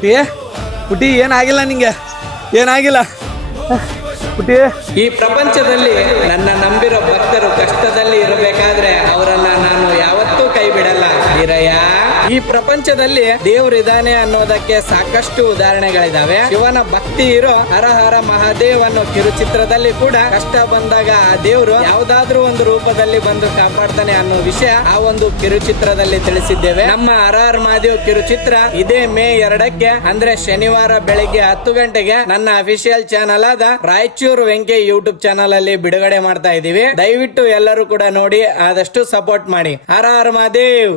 ಪುಟಿ ಪುಟಿ ಏನಾಗಿಲ್ಲ ನಿಂಗೆ, ಏನಾಗಿಲ್ಲ ಪುಟಿ. ಈ ಪ್ರಪಂಚದಲ್ಲಿ ನನ್ನ ನಂಬಿರೋ ಭಕ್ತರು ಕಷ್ಟದಲ್ಲಿ ಇರಬೇಕಾದ್ರೆ ಅವರನ್ನ ನಾನು ಯಾವತ್ತೂ ಕೈ ಬಿಡಲ್ಲ ವೀರಯ್ಯ. ಈ ಪ್ರಪಂಚದಲ್ಲಿ ದೇವ್ರಿದಾನೆ ಅನ್ನೋದಕ್ಕೆ ಸಾಕಷ್ಟು ಉದಾಹರಣೆಗಳಿದಾವೆ. ಶಿವನ ಭಕ್ತಿ ಇರೋ ಹರ ಹರ ಮಹಾದೇವ್ ಅನ್ನೋ ಕಿರುಚಿತ್ರದಲ್ಲಿ ಕೂಡ ಕಷ್ಟ ಬಂದಾಗ ಆ ದೇವ್ರು ಯಾವ್ದಾದ್ರೂ ಒಂದು ರೂಪದಲ್ಲಿ ಬಂದು ಕಾಪಾಡ್ತಾನೆ ಅನ್ನೋ ವಿಷಯ ಆ ಒಂದು ಕಿರುಚಿತ್ರದಲ್ಲಿ ತಿಳಿಸಿದ್ದೇವೆ. ನಮ್ಮ ಹರ ಹರ ಮಹಾದೇವ್ ಕಿರುಚಿತ್ರ ಇದೇ ಮೇ 2ಕ್ಕೆ ಅಂದ್ರೆ ಶನಿವಾರ ಬೆಳಿಗ್ಗೆ 10 ಗಂಟೆಗೆ ನನ್ನ ಅಫಿಷಿಯಲ್ ಚಾನಲ್ ಆದ ರಾಯಚೂರು ವೆಂಕಿ ಯೂಟ್ಯೂಬ್ ಚಾನಲ್ ಅಲ್ಲಿ ಬಿಡುಗಡೆ ಮಾಡ್ತಾ ಇದೀವಿ. ದಯವಿಟ್ಟು ಎಲ್ಲರೂ ಕೂಡ ನೋಡಿ ಆದಷ್ಟು ಸಪೋರ್ಟ್ ಮಾಡಿ. ಹರ ಹರ ಮಹಾದೇವ್.